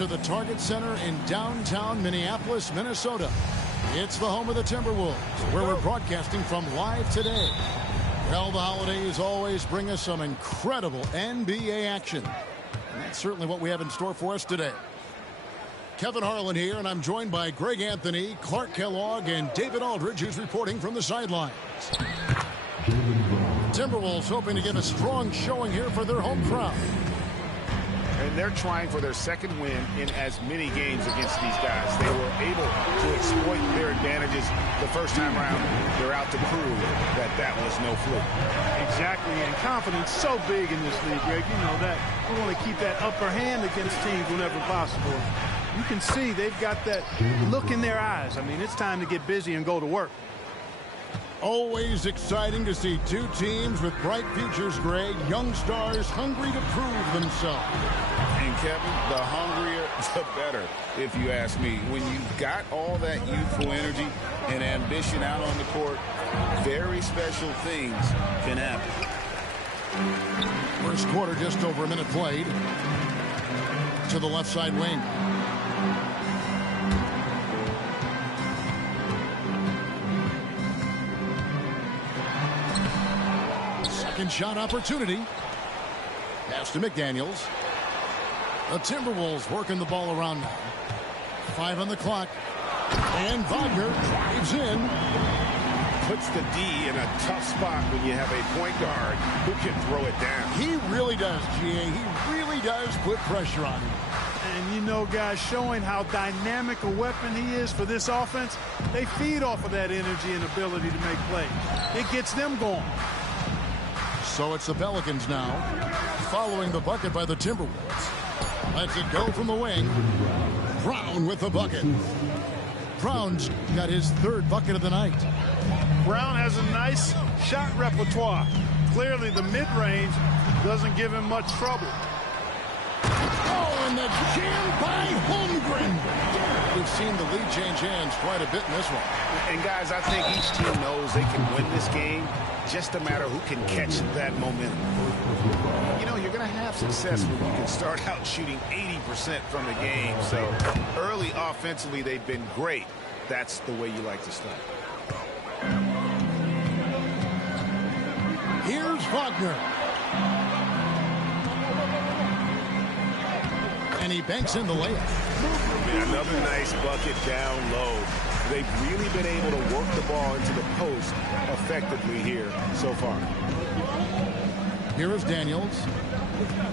to the Target Center in downtown Minneapolis, Minnesota. It's the home of the Timberwolves, where we're broadcasting from live today. Well, the holidays always bring us some incredible NBA action. And that's certainly what we have in store for us today. Kevin Harlan here, and I'm joined by Greg Anthony, Clark Kellogg, and David Aldridge, who's reporting from the sidelines. Timberwolves hoping to get a strong showing here for their home crowd. And they're trying for their second win in as many games against these guys. They were able to exploit their advantages the first time around. They're out to prove that that was no fluke. Exactly, and confidence so big in this league, Greg. You know that we want to keep that upper hand against teams whenever possible. You can see they've got that look in their eyes. I mean, it's time to get busy and go to work. Always exciting to see two teams with bright futures, Greg. Young stars hungry to prove themselves. And Kevin, the hungrier, the better, if you ask me. When you've got all that youthful energy and ambition out on the court, very special things can happen. First quarter, just over a minute played. To the left side wing. Second shot opportunity. Pass to McDaniels. The Timberwolves working the ball around now. 5 on the clock. And Wagner drives in. Puts the D in a tough spot when you have a point guard who can throw it down. He really does, GA. He really does put pressure on him. And you know, guys, showing how dynamic a weapon he is for this offense, they feed off of that energy and ability to make plays. It gets them going. So it's the Pelicans now, following the bucket by the Timberwolves. Lets it go from the wing. Brown with the bucket. Brown's got his third bucket of the night. Brown has a nice shot repertoire. Clearly the mid-range doesn't give him much trouble. Oh, and the jam by Holmgren. We've seen the lead change hands quite a bit in this one. And guys, I think each team knows they can win this game. Just a matter who can catch that momentum. You know, you're going to have success when you can start out shooting 80% from the game. So early offensively, they've been great. That's the way you like to start. Here's Wagner. And he banks in the layup. Another nice bucket down low. They've really been able to work the ball into the post effectively here so far. Here is Daniels.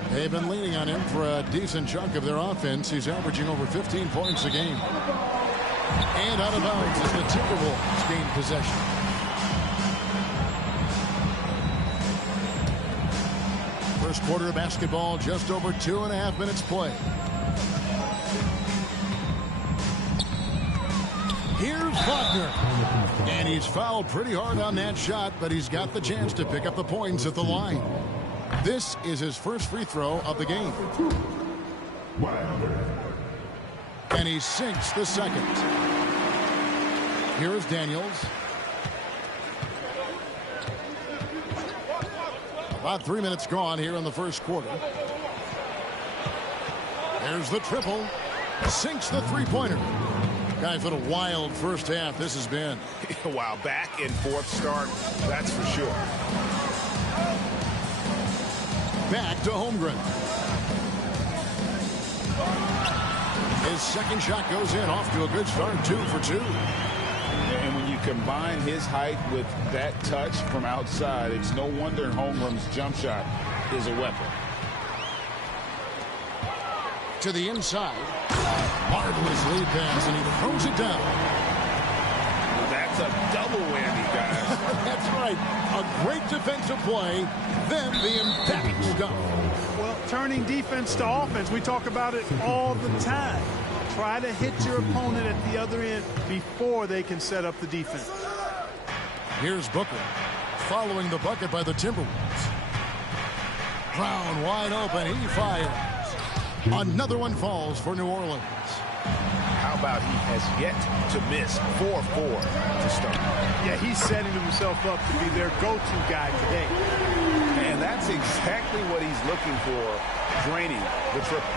They've been leaning on him for a decent chunk of their offense. He's averaging over 15 points a game. And out of bounds as the Timberwolves gain possession. First quarter of basketball, just over 2.5 minutes play. Here's Wagner. And he's fouled pretty hard on that shot, but he's got the chance to pick up the points at the line. This is his first free throw of the game. And he sinks the second. Here is Daniels. About 3 minutes gone here in the first quarter. There's the triple. Sinks the three-pointer. Guys, what a wild first half this has been. Wow, back and forth start, that's for sure. Back to Holmgren. His second shot goes in, off to a good start, 2 for 2. And when you combine his height with that touch from outside, it's no wonder Holmgren's jump shot is a weapon. To the inside. Marvelous lead pass, and he throws it down. That's a double whammy, guys. That's right. A great defensive play, then the impact stuff. Well, turning defense to offense, we talk about it all the time. Try to hit your opponent at the other end before they can set up the defense. Here's Booker, following the bucket by the Timberwolves. Brown wide open, he fires. Another one falls for New Orleans. How about he has yet to miss 4-4 to start? Yeah, he's setting himself up to be their go-to guy today. And that's exactly what he's looking for, draining the triple.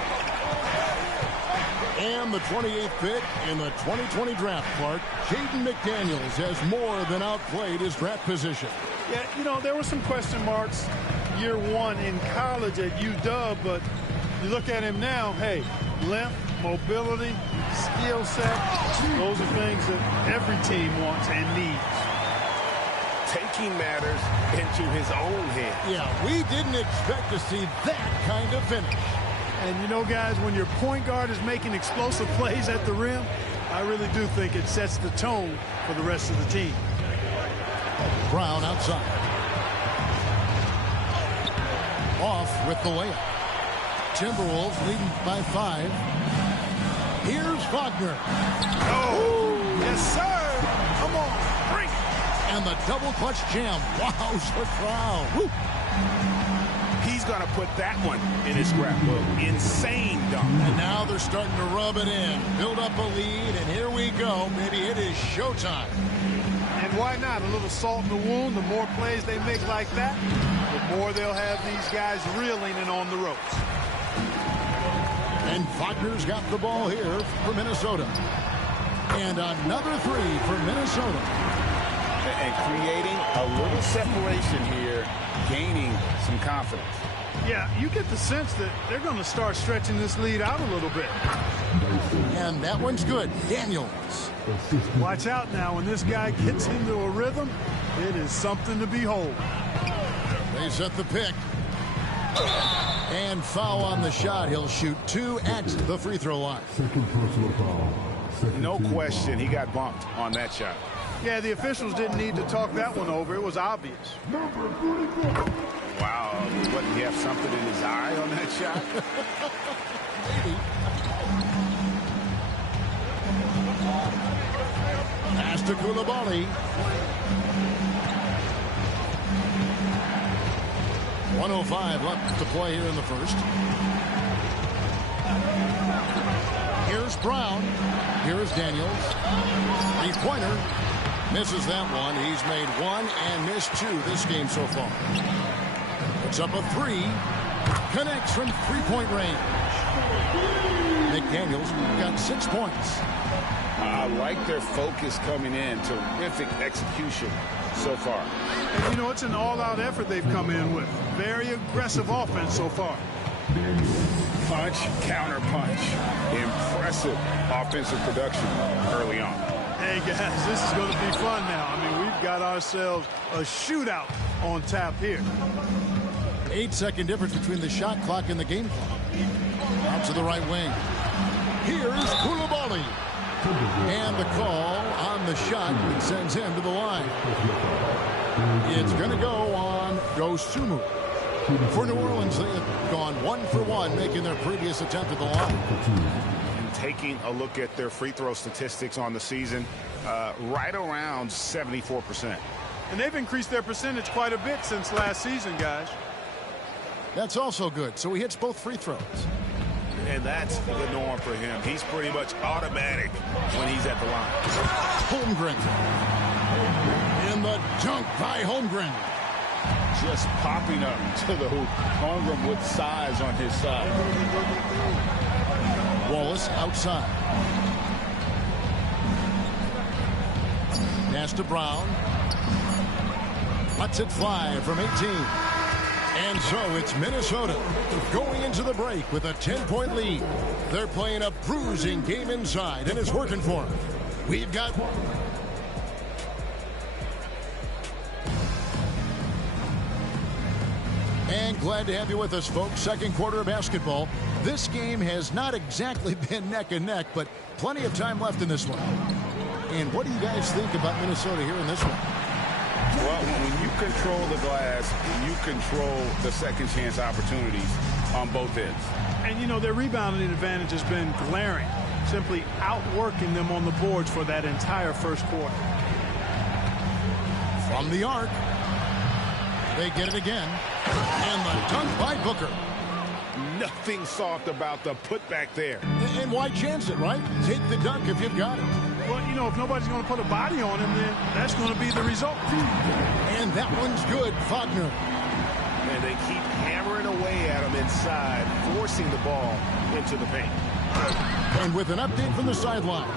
And the 28th pick in the 2020 draft, Clark, Jaden McDaniels has more than outplayed his draft position. Yeah, you know, there were some question marks year one in college at UW, but you look at him now, hey, length, mobility, skill set, those are things that every team wants and needs. Taking matters into his own hands. Yeah, we didn't expect to see that kind of finish. And you know, guys, when your point guard is making explosive plays at the rim, I really do think it sets the tone for the rest of the team. Brown outside. Off with the layup. Timberwolves leading by 5. Here's Wagner. Oh, yes, sir. Come on, bring it. And the double clutch jam. Wows the crowd. Woo. He's going to put that one in his scrapbook. Insane dunk. And now they're starting to rub it in. Build up a lead, and here we go. Maybe it is showtime. And why not? A little salt in the wound. The more plays they make like that, the more they'll have these guys reeling and on the ropes. And Wagner's got the ball here for Minnesota. And another 3 for Minnesota. And creating a little separation here, gaining some confidence. Yeah, you get the sense that they're going to start stretching this lead out a little bit. And that one's good. Daniels. Watch out now. When this guy gets into a rhythm, it is something to behold. They set the pick. And foul on the shot. He'll shoot 2 at the free throw line. Second personal foul. No question, he got bumped on that shot. Yeah, the officials didn't need to talk that one over. It was obvious. Wow, what, he have something in his eye on that shot? Maybe. Pass to Coulibaly. 1:05 left to play here in the first. Here's Brown. Here's Daniels. Three-pointer. Misses that one. He's made 1 and missed 2 this game so far. Puts up a 3. Connects from three-point range. McDaniels got 6 points. I like their focus coming in. Terrific execution so far. And, you know, it's an all-out effort they've come in with. Very aggressive offense so far. Punch, counter punch. Impressive offensive production early on. Hey, guys, this is going to be fun now. I mean, we've got ourselves a shootout on tap here. 8-second difference between the shot clock and the game clock. Out to the right wing. Here's Coulibaly. And the call on the shot that sends him to the line. It's going to go on Dosunmu. For New Orleans, they have gone 1 for 1, making their previous attempt at the line. And taking a look at their free throw statistics on the season, right around 74%. And they've increased their percentage quite a bit since last season, guys. That's also good. So he hits both free throws. And that's the norm for him. He's pretty much automatic when he's at the line. Holmgren. In the dunk by Holmgren. Just popping up to the hoop. Holmgren with size on his side. Wallace outside. Pass to Brown. Lets it fly from 18. And so it's Minnesota going into the break with a 10-point lead. They're playing a bruising game inside, and it's working for them. We've got... And glad to have you with us, folks. Second quarter of basketball. This game has not exactly been neck and neck, but plenty of time left in this one. And what do you guys think about Minnesota here in this one? Well, when you control the glass, you control the second chance opportunities on both ends. And, you know, their rebounding advantage has been glaring, simply outworking them on the boards for that entire first quarter. From the arc. They get it again. And the dunk by Booker. Nothing soft about the putback there. And why chance it, right? Take the dunk if you've got it. Well, you know, if nobody's going to put a body on him, then that's going to be the result. And that one's good, Wagner. And they keep hammering away at him inside, forcing the ball into the paint. And with an update from the sidelines,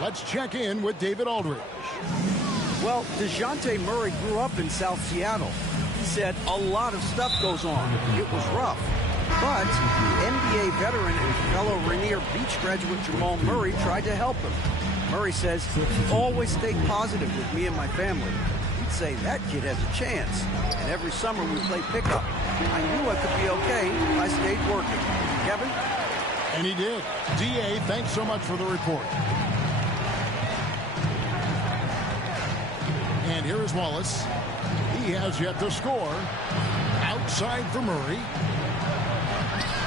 let's check in with David Aldridge. Well, DeJounte Murray grew up in South Seattle. He said a lot of stuff goes on. It was rough. But NBA veteran and fellow Rainier Beach graduate Jamal Murray tried to help him. Murray says, always stay positive with me and my family. He'd say, that kid has a chance. And every summer we play pickup. I knew I could be okay. I stayed working. Kevin? And he did. D.A., thanks so much for the report. And here is Wallace. He has yet to score. Outside for Murray.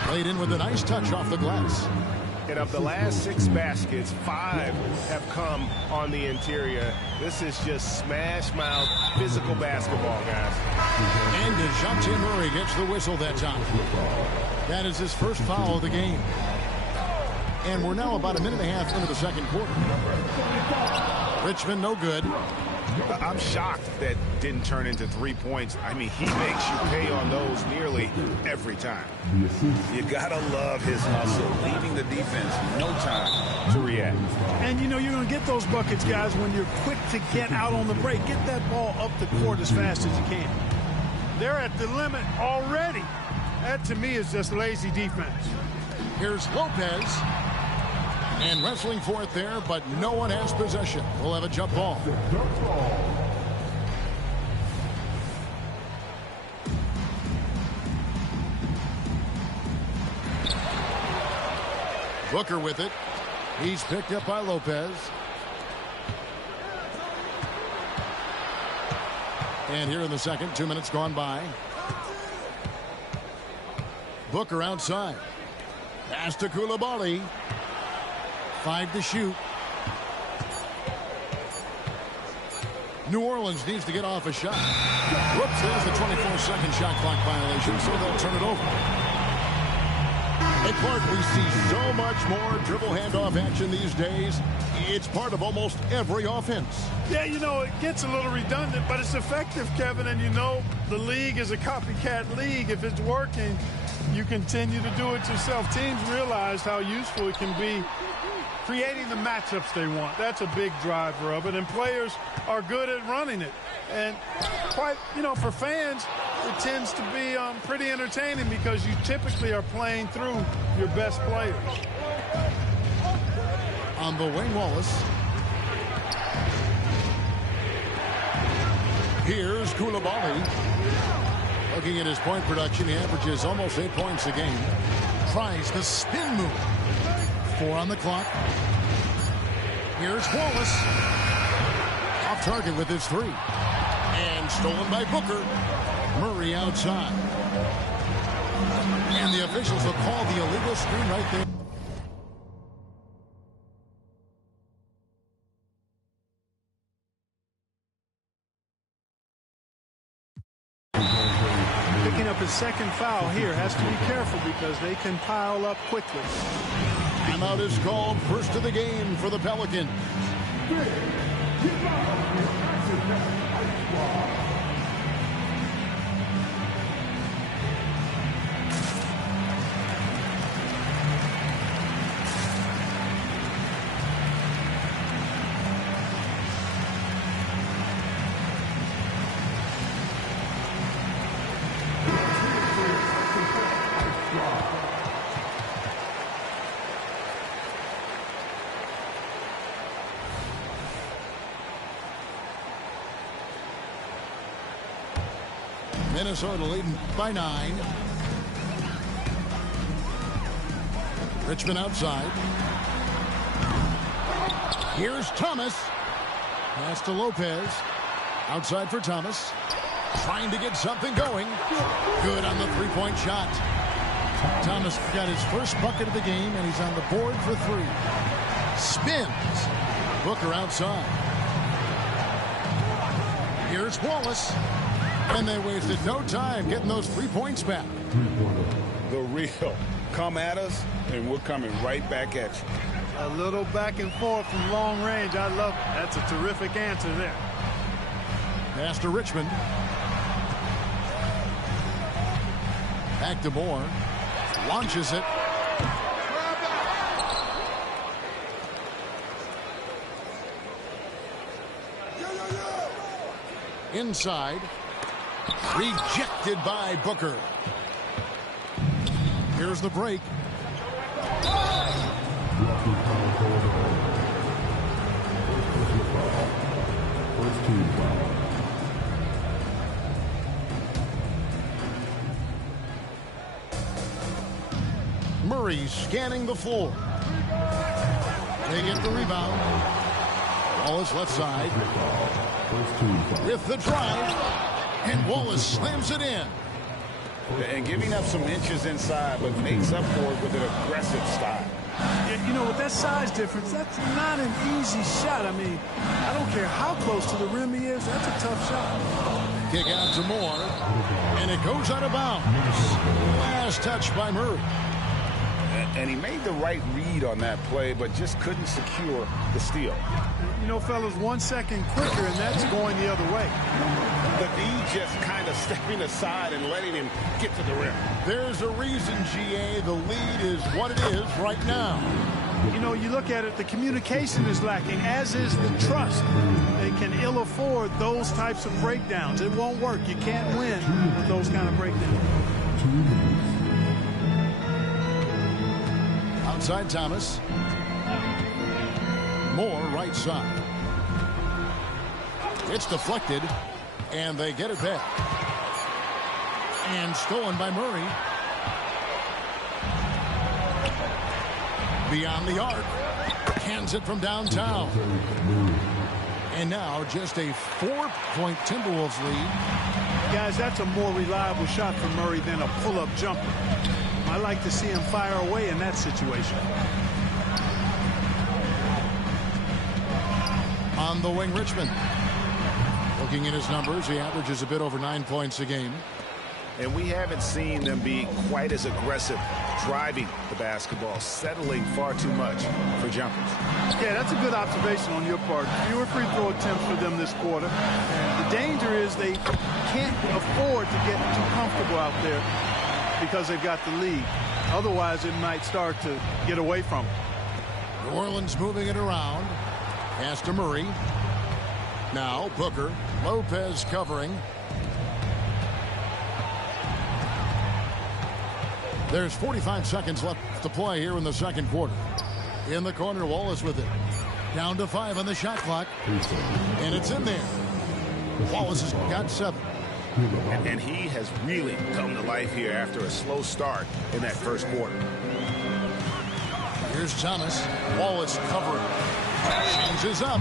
Laid in with a nice touch off the glass. And of the last 6 baskets, 5 have come on the interior. This is just smash-mouth physical basketball, guys. And DeJounte Murray gets the whistle that time. That is his first foul of the game. And we're now about a minute and a half into the second quarter. Richmond, no good. I'm shocked that didn't turn into 3 points. I mean, he makes you pay on those nearly every time. You gotta love his hustle, leaving the defense no time to react. And, you know, you're going to get those buckets, guys, when you're quick to get out on the break. Get that ball up the court as fast as you can. They're at the limit already. That, to me, is just lazy defense. Here's Lopez. And wrestling for it there, but no one has possession. We'll have a jump ball. Booker with it. He's picked up by Lopez. And here in the second, 2 minutes gone by. Booker outside. Pass to Coulibaly. 5 to shoot. New Orleans needs to get off a shot. Whoops, there's the 24-second shot clock violation, so they'll turn it over. Hey, Clark, we see so much more dribble handoff action these days. It's part of almost every offense. Yeah, you know, it gets a little redundant, but it's effective, Kevin. And you know the league is a copycat league. If it's working, you continue to do it yourself. Teams realize how useful it can be creating the matchups they want. That's a big driver of it, and players are good at running it. And quite, you know, for fans, it tends to be pretty entertaining because you typically are playing through your best players. On the wing, Wallace. Here's Coulibaly. Looking at his point production, he averages almost 8 points a game. Tries the spin move. 4 on the clock. Here's Wallace. Off target with his 3. And stolen by Booker. Murray outside. And the officials will call the illegal screen right there. Picking up his second foul here. Has to be careful because they can pile up quickly. Timeout is called, first of the game for the Pelicans. Minnesota leading by 9. Richmond outside. Here's Thomas. Pass to Lopez. Outside for Thomas. Trying to get something going. Good on the three-point shot. Thomas got his first bucket of the game, and he's on the board for 3. Spins. Booker outside. Here's Wallace. And they wasted no time getting those 3 points back. The real. Come at us, and we're coming right back at you. A little back and forth from long range. I love it. That's a terrific answer there. Pass to Richmond. Back to Moore. Launches it. Inside. Rejected by Booker. Here's the break. Murray scanning the floor. They get the rebound. Wallace left side. With the drive. And Wallace slams it in. And giving up some inches inside, but makes up for it with an aggressive style. Yeah, you know, with that size difference, that's not an easy shot. I mean, I don't care how close to the rim he is. That's a tough shot. Kick out to Moore. And it goes out of bounds. Last touch by Murray. And he made the right read on that play, but just couldn't secure the steal. You know, fellas, 1 second quicker, and that's going the other way. The D just kind of stepping aside and letting him get to the rim. There's a reason, GA, the lead is what it is right now. You know, you look at it, the communication is lacking, as is the trust. They can ill afford those types of breakdowns. It won't work. You can't win with those kind of breakdowns. Outside Thomas. Moore right side. It's deflected, and they get it back. And stolen by Murray. Beyond the arc. Hands it from downtown. And now just a 4-point Timberwolves lead. Guys, that's a more reliable shot for Murray than a pull-up jumper. I like to see him fire away in that situation. On the wing, Richmond. Looking at his numbers, he averages a bit over 9 points a game. And we haven't seen them be quite as aggressive driving the basketball, settling far too much for jumpers. Yeah, that's a good observation on your part. Fewer free throw attempts for them this quarter. And the danger is they can't afford to get too comfortable out there because they've got the lead. Otherwise, it might start to get away from them. New Orleans moving it around. Pass to Murray. Now Booker. Lopez covering. There's 45 seconds left to play here in the second quarter. In the corner, Wallace with it. Down to 5 on the shot clock. And it's in there. Wallace has got 7. And he has really come to life here after a slow start in that first quarter. Here's Thomas. Wallace covering. Changes up.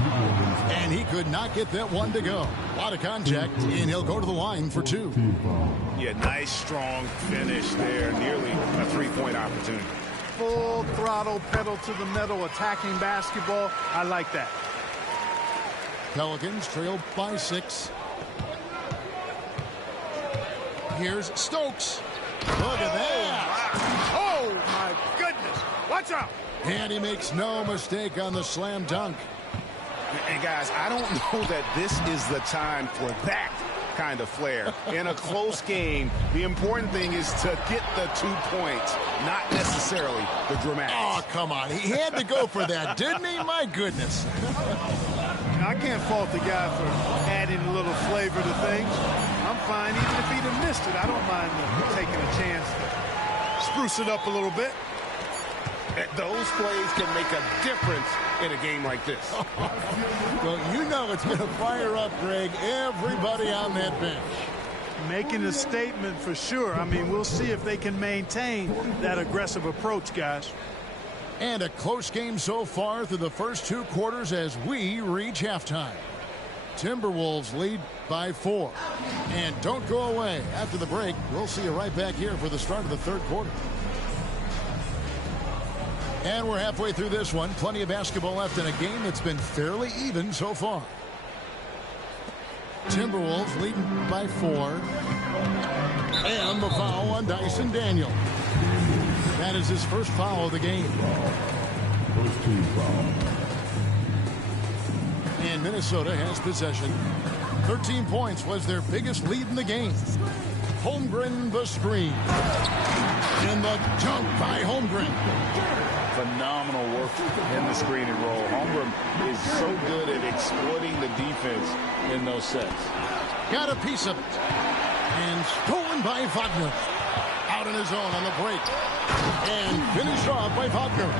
And he could not get that one to go. A lot of contact, and he'll go to the line for 2. Yeah, nice, strong finish there. Nearly a three-point opportunity. Full throttle, pedal to the metal, attacking basketball. I like that. Pelicans trail by 6. Here's Stokes. Look at that. Oh, my goodness. Watch out. And he makes no mistake on the slam dunk. And guys, I don't know that this is the time for that kind of flair. In a close game, the important thing is to get the 2 points, not necessarily the dramatics. Oh, come on. He had to go for that, didn't he? My goodness. I can't fault the guy for adding a little flavor to things. I'm fine. Even if he'd have missed it, I don't mind taking a chance to spruce it up a little bit. Those plays can make a difference in a game like this. Well, you know it's going to fire up, Greg, everybody on that bench. Making a statement for sure. I mean, we'll see if they can maintain that aggressive approach, guys. And a close game so far through the first 2 quarters as we reach halftime. Timberwolves lead by 4. And don't go away. After the break, we'll see you right back here for the start of the third quarter. And we're halfway through this one. Plenty of basketball left in a game that's been fairly even so far. Timberwolves leading by 4. And the foul on Dyson Daniel. That is his first foul of the game. And Minnesota has possession. 13 points was their biggest lead in the game. Holmgren the screen. And the dunk by Holmgren. Phenomenal work in the screen and roll. Holmgren is so good at exploiting the defense in those sets. got a piece of it. And stolen by Wagner. Out on his own on the break. And finished off by Wagner.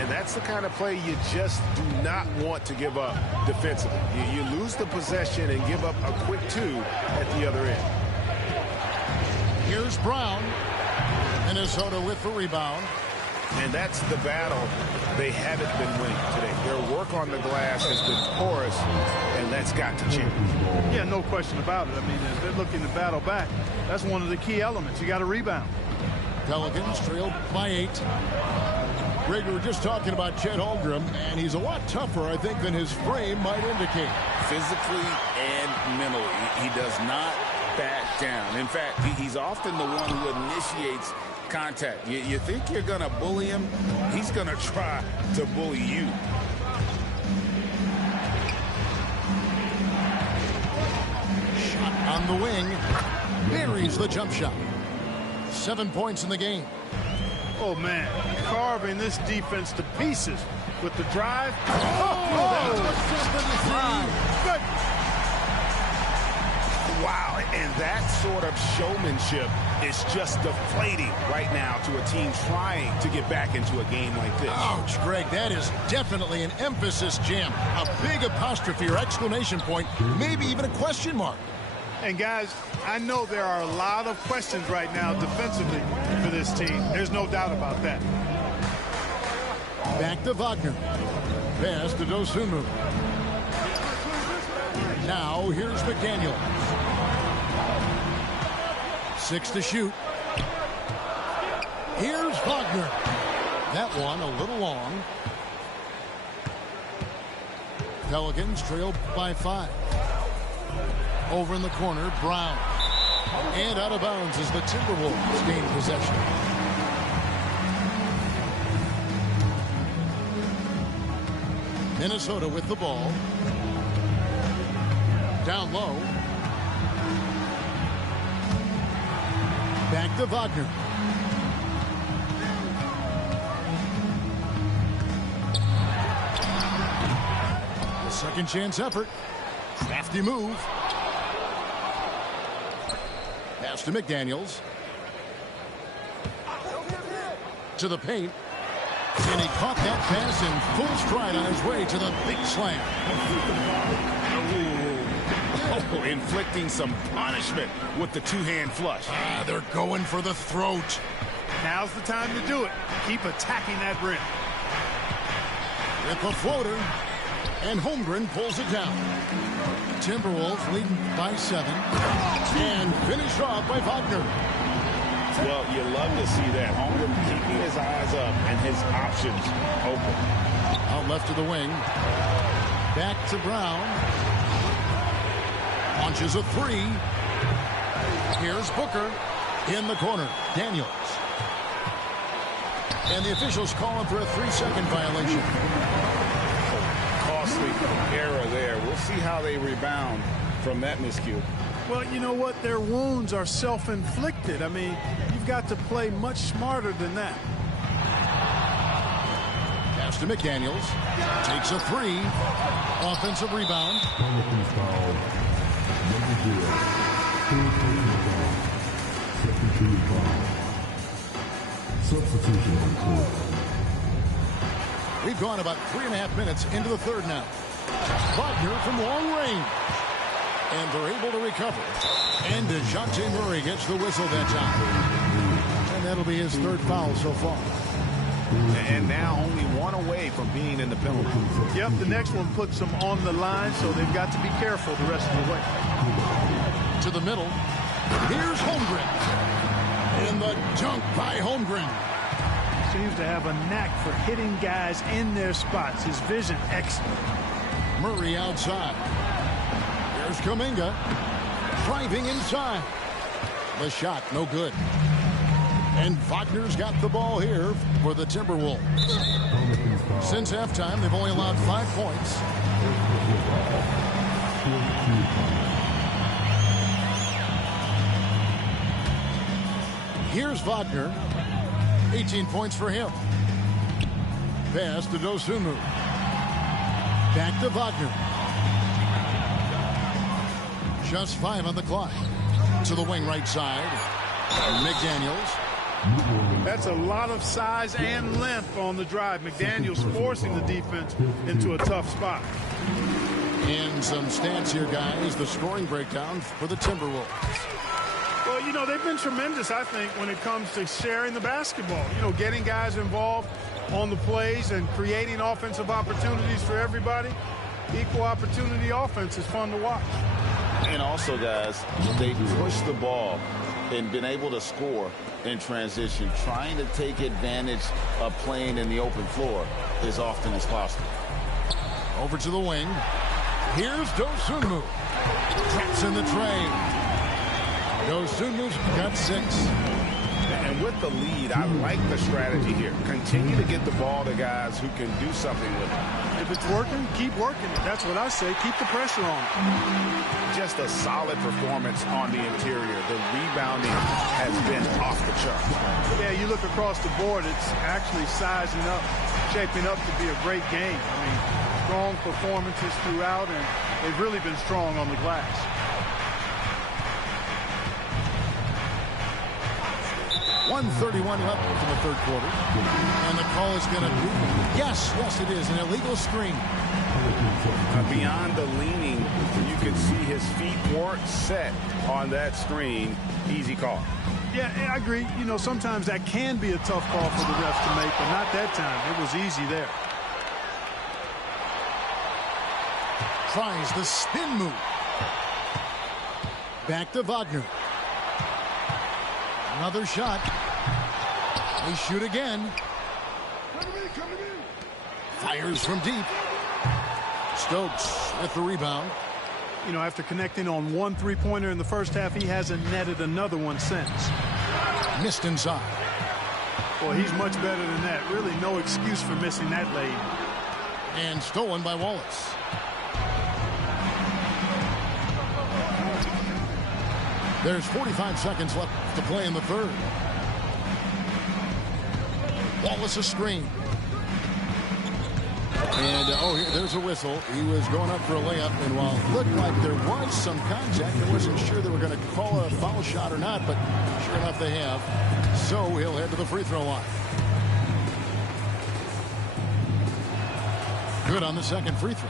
And that's the kind of play you just do not want to give up defensively. You lose the possession and give up a quick 2 at the other end. Here's Brown. Minnesota with the rebound. And that's the battle they haven't been winning today. Their work on the glass has been porous, and that's got to change. Yeah, no question about it. I mean, as they're looking to battle back, that's one of the key elements. You got to rebound. Pelicans trailed by 8. Greg, we were just talking about Chet Holmgren, and he's a lot tougher, I think, than his frame might indicate. Physically and mentally, he does not back down. In fact, he's often the one who initiates contact. You think you're going to bully him, he's going to try to bully you. Shot on the wing. Buries the jump shot. 7 points in the game. Oh, man, carving this defense to pieces with the drive. Wow, and that sort of showmanship is just deflating right now to a team trying to get back into a game like this. Ouch, Greg, that is definitely an emphasis jam. A big apostrophe or exclamation point, maybe even a question mark. And, guys, I know there are a lot of questions right now defensively for this team. There's no doubt about that. Back to Wagner. Pass to Dosunmu. Now, here's McDaniel. 6 to shoot. Here's Wagner. That one a little long. Pelicans trail by 5. Over in the corner, Brown. And out of bounds as the Timberwolves gain possession. Minnesota with the ball. Down low. Back to Wagner. The second chance effort. Crafty move. Pass to McDaniels. To the paint. And he caught that pass in full stride on his way to the big slam. Oh, inflicting some punishment with the two-hand flush. They're going for the throat. Now's the time to do it. Keep attacking that rim. With the floater. And Holmgren pulls it down. Timberwolves leading by 7. And finished off by Wagner. Well, you love to see that. Holmgren keeping his eyes up and his options open. Out left to the wing. Back to Brown. Launches a 3. Here's Booker in the corner. Daniels. And the officials calling for a 3-second violation. Costly error there. We'll see how they rebound from that miscue. Well, you know what? Their wounds are self-inflicted. I mean, you've got to play much smarter than that. Pass to McDaniels. Takes a 3. Offensive rebound. We've gone about 3.5 minutes into the third now. Wagner from long range. And they're able to recover. And DeJounte Murray gets the whistle that time. And that'll be his 3rd foul so far. And now only 1 away from being in the penalty. Yep, the next one puts them on the line, so they've got to be careful the rest of the way. To the middle. Here's Holmgren. And the dunk by Holmgren. Seems to have a knack for hitting guys in their spots. His vision, excellent. Murray outside. Here's Kuminga. Driving inside. The shot, no good. And Wagner's got the ball here for the Timberwolves. Since halftime, they've only allowed 5 points. Here's Wagner. 18 points for him. Pass to Dosunmu. Back to Wagner. Just 5 on the clock. To the wing right side. McDaniels. That's a lot of size and length on the drive. McDaniels forcing the defense into a tough spot. And some stats here, guys. The scoring breakdown for the Timberwolves. Well, you know, they've been tremendous, I think, when it comes to sharing the basketball. You know, getting guys involved on the plays and creating offensive opportunities for everybody. Equal opportunity offense is fun to watch. And also, guys, they push the ball and been able to score in transition, trying to take advantage of playing in the open floor as often as possible. Over to the wing. Here's Dosunmu. Traps in the tray. Dosunmu's got 6. And with the lead, I like the strategy here. Continue to get the ball to guys who can do something with it. If it's working, keep working it. That's what I say. Keep the pressure on. Just a solid performance on the interior. The rebounding has been off the chart. Yeah, you look across the board, it's actually sizing up, shaping up to be a great game. I mean, strong performances throughout, and they've really been strong on the glass. .131 left in the third quarter. And the call is going to be, yes, it is, an illegal screen. Beyond the leaning, you can see his feet weren't set on that screen. Easy call. Yeah, I agree. You know, sometimes that can be a tough call for the refs to make, but not that time. It was easy there. Tries the spin move. Back to Wagner. Another shot. They shoot again. Fires from deep. Stokes with the rebound. You know, after connecting on 1 3-pointer in the first half, he hasn't netted another one since. Missed inside. Well, he's much better than that. Really no excuse for missing that lead. And stolen by Wallace. There's 45 seconds left to play in the third. Wallace a screen. And, there's a whistle. He was going up for a layup, and while it looked like there was some contact, I wasn't sure they were going to call a foul shot or not, but sure enough they have. So he'll head to the free throw line. Good on the second free throw.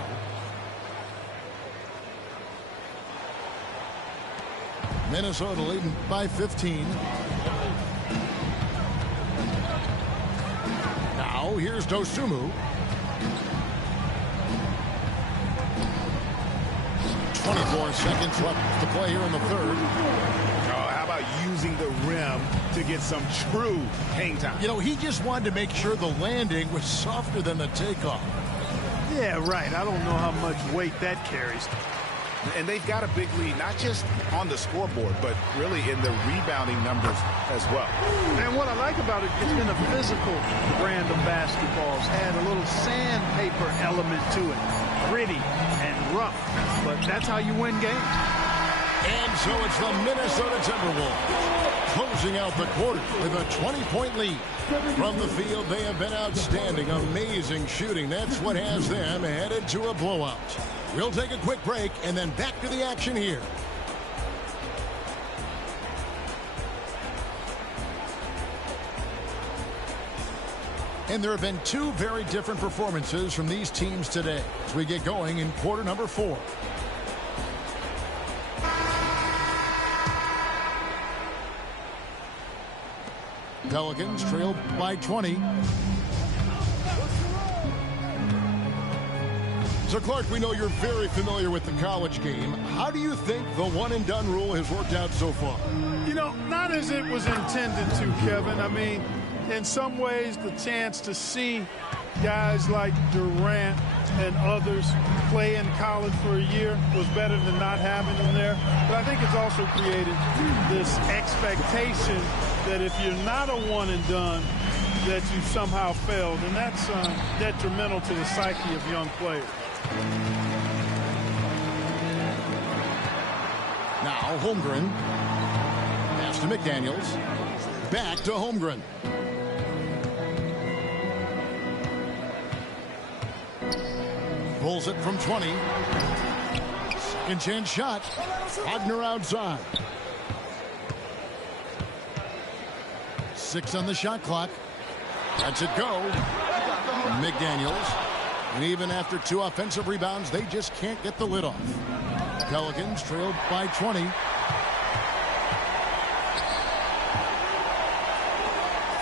Minnesota leading by 15. Now here's Dosunmu. 24 seconds left to play here in the third. How about using the rim to get some true hang time? You know, he just wanted to make sure the landing was softer than the takeoff. Yeah, right. I don't know how much weight that carries. And they've got a big lead, not just on the scoreboard, but really in the rebounding numbers as well. And what I like about it, it's been a physical brand of basketball. It's had a little sandpaper element to it. Gritty and rough. But that's how you win games. And so it's the Minnesota Timberwolves closing out the quarter with a 20-point lead. From the field, they have been outstanding. Amazing shooting. That's what has them headed to a blowout. We'll take a quick break and then back to the action here. And there have been 2 very different performances from these teams today as we get going in quarter number 4. Pelicans trail by 20. So, Clark, we know you're very familiar with the college game. How do you think the one-and-done rule has worked out so far? You know, not as it was intended to, Kevin. I mean, in some ways, the chance to see guys like Durant and others play in college for a year was better than not having them there. But I think it's also created this expectation that if you're not a one-and-done, that you somehow failed. And that's detrimental to the psyche of young players. Now Holmgren. Pass to McDaniels. Back to Holmgren. Pulls it from 20. Second-chance shot. Wagner outside. 6 on the shot clock. Lets it go. McDaniels. And even after 2 offensive rebounds, they just can't get the lid off. Pelicans trailed by 20.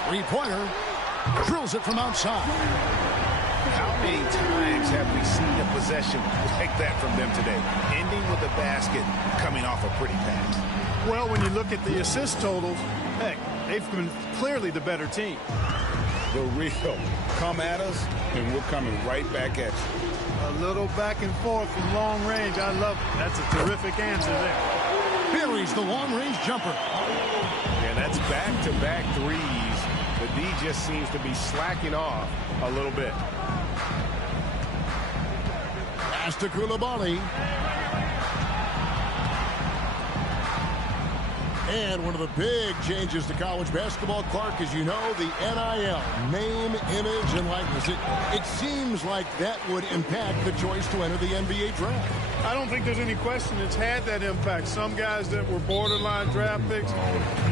Three-pointer. Drills it from outside. How many times have we seen a possession like that from them today? Ending with a basket, coming off a pretty pass. Well, when you look at the assist totals, heck, they've been clearly the better team. The real. Come at us, and we're coming right back at you. A little back and forth from long range. I love it. That's a terrific answer there. Buries the long-range jumper. Yeah, that's back-to-back threes. The D just seems to be slacking off a little bit. Pass to Coulibaly. And one of the big changes to college basketball, Clark, as you know, the NIL, name, image, and likeness. It seems like that would impact the choice to enter the NBA draft. I don't think there's any question it's had that impact. Some guys that were borderline draft picks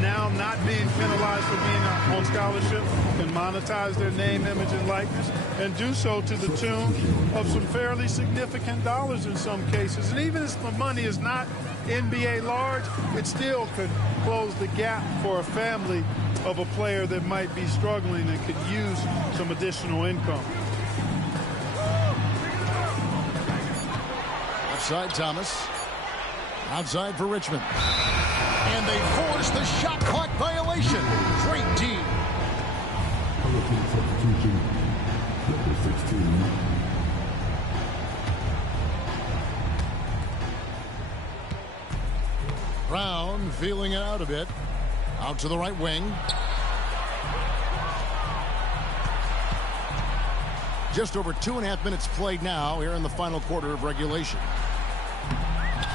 now not being penalized for being on scholarship can monetize their name, image, and likeness and do so to the tune of some fairly significant dollars in some cases. And even if the money is not NBA large, it still could close the gap for a family of a player that might be struggling and could use some additional income. Outside Thomas. Outside for Richmond. And they force the shot clock violation. Great D. Substitution, number 16. Brown feeling it out a bit. Out to the right wing. Just over 2.5 minutes played now here in the final quarter of regulation.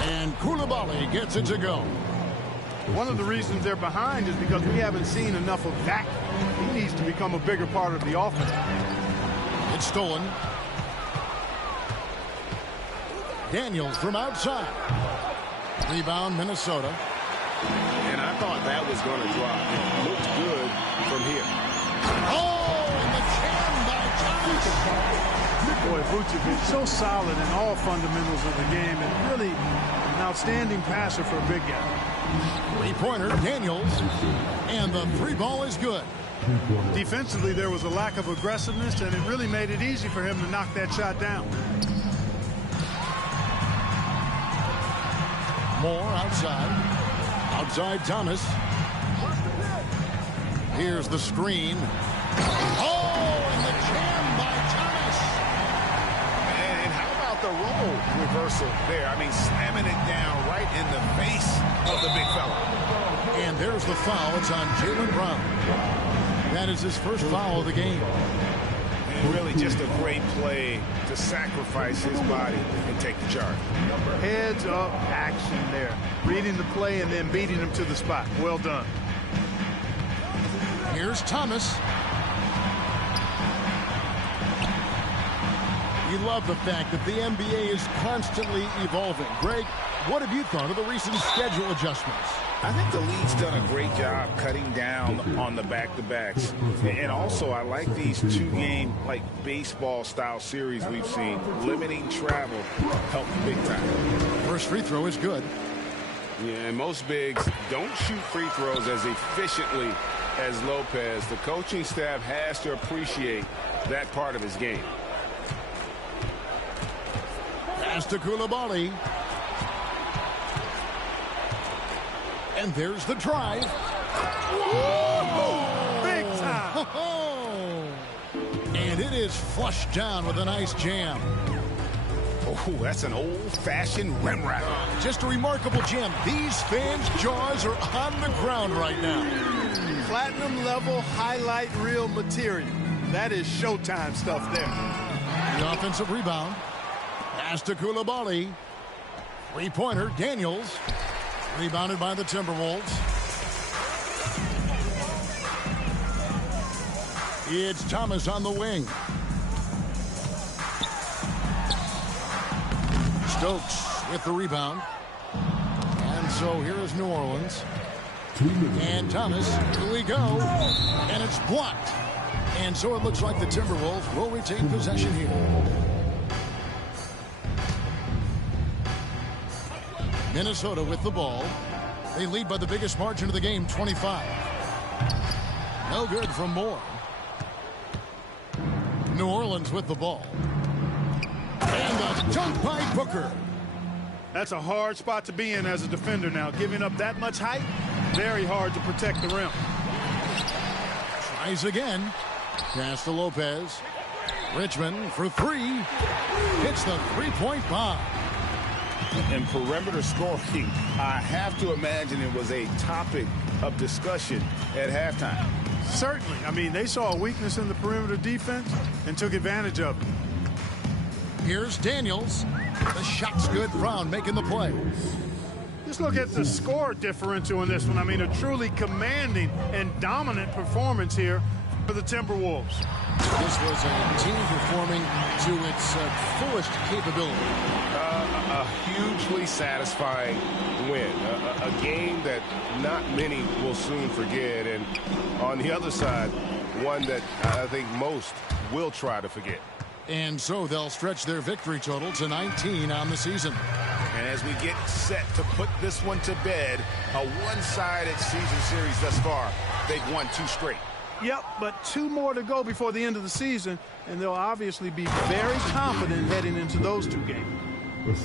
And Coulibaly gets it to go. One of the reasons they're behind is because we haven't seen enough of that. He needs to become a bigger part of the offense. It's stolen. Daniels from outside. Rebound, Minnesota. And I thought that was going to drop. It looked good from here. Oh, and the jam by Thomas. Boy, Vucevic, so solid in all fundamentals of the game and really an outstanding passer for a big guy. Three-pointer, Daniels. And the three ball is good. Defensively, there was a lack of aggressiveness, and it really made it easy for him to knock that shot down. Moore outside. Outside Thomas. Here's the screen. Oh, and the jam by Thomas. And how about the role reversal there? I mean, slamming it down right in the face of the big fella. And there's the foul. It's on Jaylen Brown. That is his first foul of the game. And really just a great play to sacrifice his body and take the charge. Heads up action there. Reading the play and then beating him to the spot. Well done. Here's Thomas. You love the fact that the NBA is constantly evolving. Greg, what have you thought of the recent schedule adjustments? I think the league's done a great job cutting down on the back-to-backs. And also, I like these two-game, like, baseball-style series we've seen. Limiting travel helped big time. First free throw is good. Yeah, and most bigs don't shoot free throws as efficiently as Lopez. The coaching staff has to appreciate that part of his game. Pass to Coulibaly. And there's the drive. Whoa! Big time. And it is flushed down with a nice jam. Oh, that's an old-fashioned rim wrap. Just a remarkable jam. These fans' jaws are on the ground right now. Platinum level highlight reel material. That is Showtime stuff there. The offensive rebound. Pass to Coulibaly. Three-pointer, Daniels. Rebounded by the Timberwolves. It's Thomas on the wing. Stokes with the rebound. And so here is New Orleans. And Thomas, here we go. And it's blocked. And so it looks like the Timberwolves will retain possession here. Minnesota with the ball. They lead by the biggest margin of the game, 25. No good from Moore. New Orleans with the ball. And a dunk by Booker. That's a hard spot to be in as a defender now. Giving up that much height, very hard to protect the rim. Tries again. Pass to Lopez. Richmond for three. Hits the three-point bomb. And perimeter scoring, I have to imagine it was a topic of discussion at halftime. Certainly. I mean, they saw a weakness in the perimeter defense and took advantage of it. Here's Daniels. The shot's good. Brown making the play. Just look at the score differential in this one. I mean, a truly commanding and dominant performance here for the Timberwolves. This was a team performing to its fullest capability. A hugely satisfying win. A game that not many will soon forget. And on the other side, one that I think most will try to forget. And so they'll stretch their victory total to 19 on the season. And as we get set to put this one to bed, a one-sided season series thus far. They've won 2 straight. Yep, but 2 more to go before the end of the season, and they'll obviously be very confident heading into those 2 games.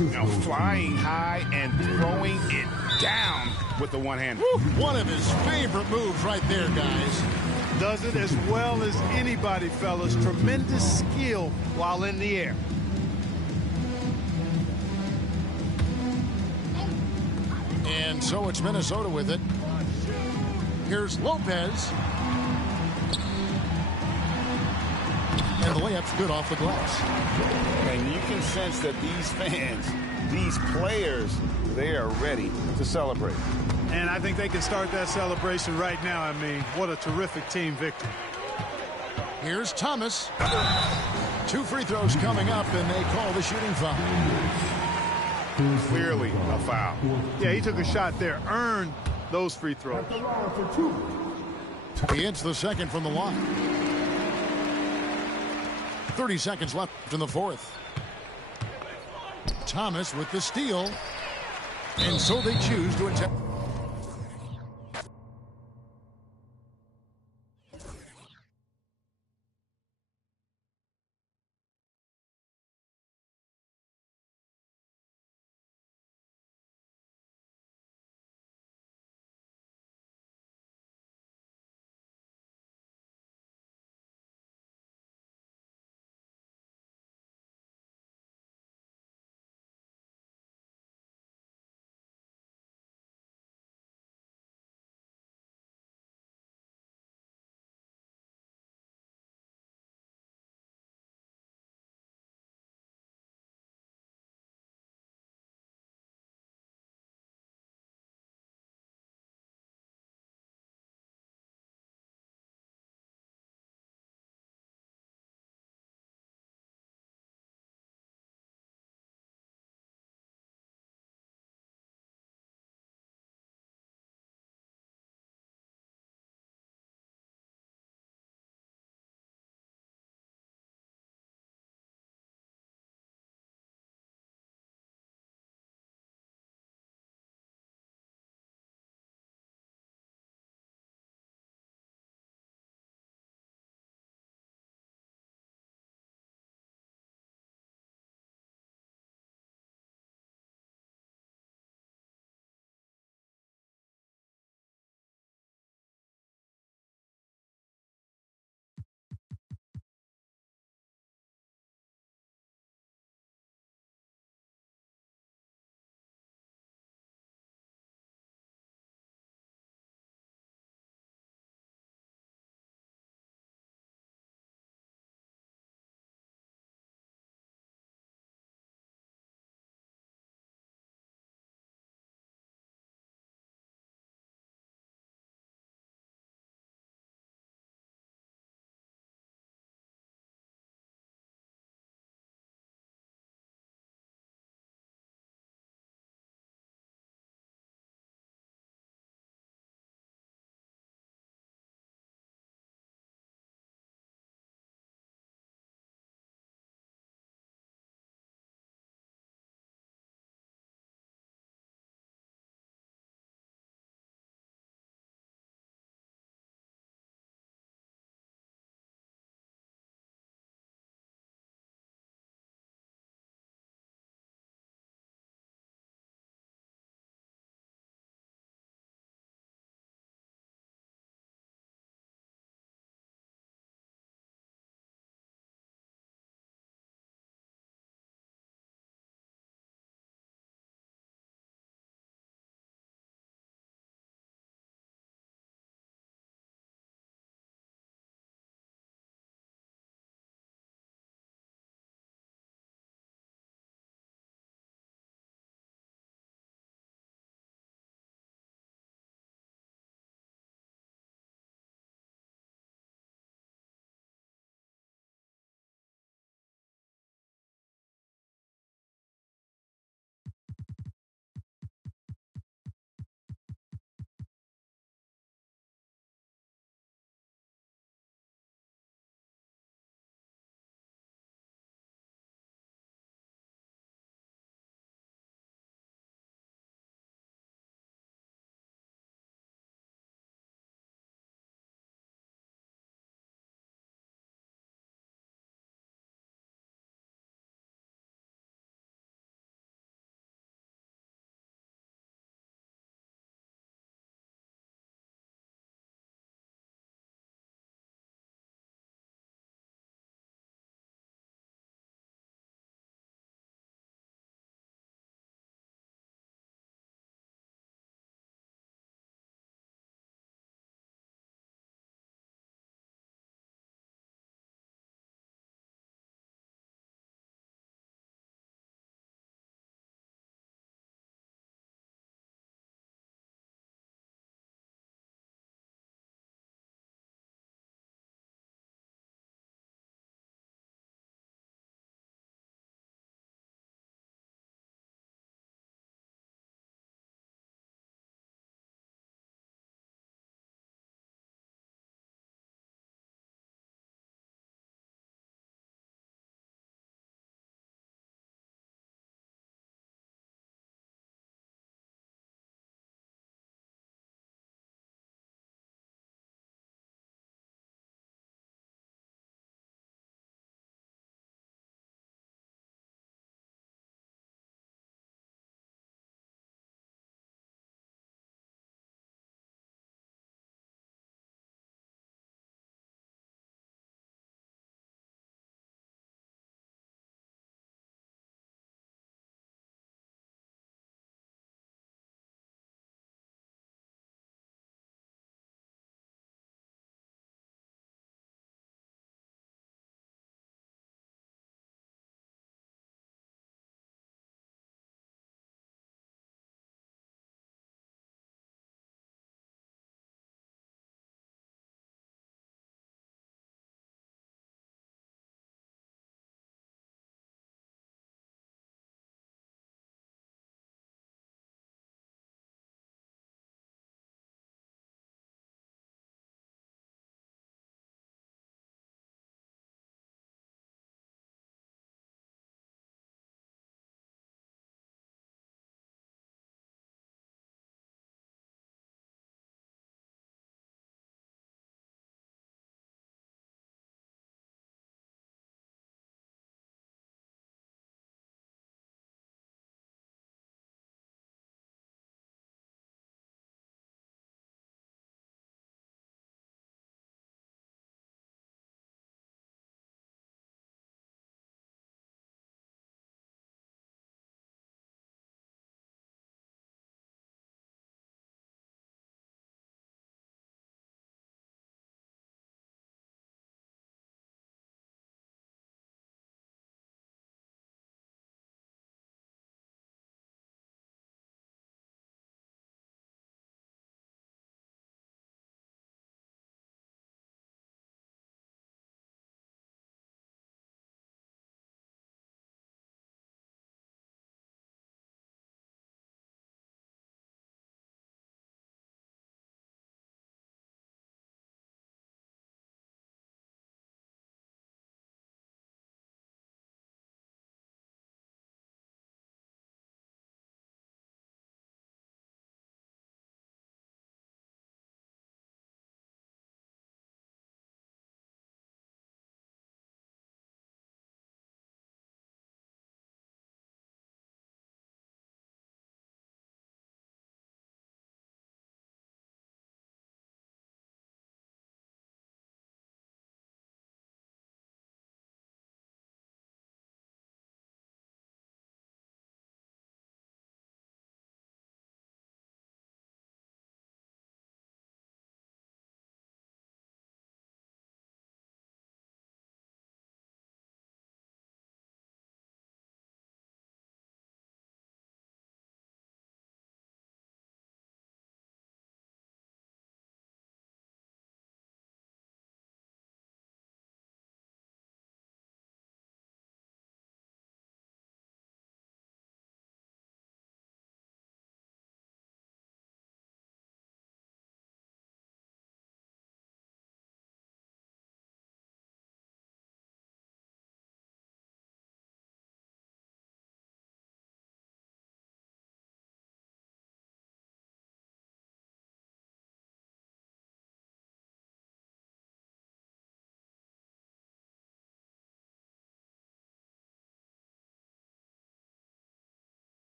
Now flying high and throwing it down with the one-hander. One of his favorite moves right there, guys. Does it as well as anybody, fellas. Tremendous skill while in the air. And so it's Minnesota with it. Here's Lopez. And the layup's good off the glass. And you can sense that these fans, these players, they are ready to celebrate. And I think they can start that celebration right now. I mean, what a terrific team victory. Here's Thomas. 2 free throws coming up, and they call the shooting foul. Clearly a foul. Yeah, he took a shot there, earned those free throws. He hits the second from the line. 30 seconds left in the fourth. Thomas with the steal. And so they choose to attempt.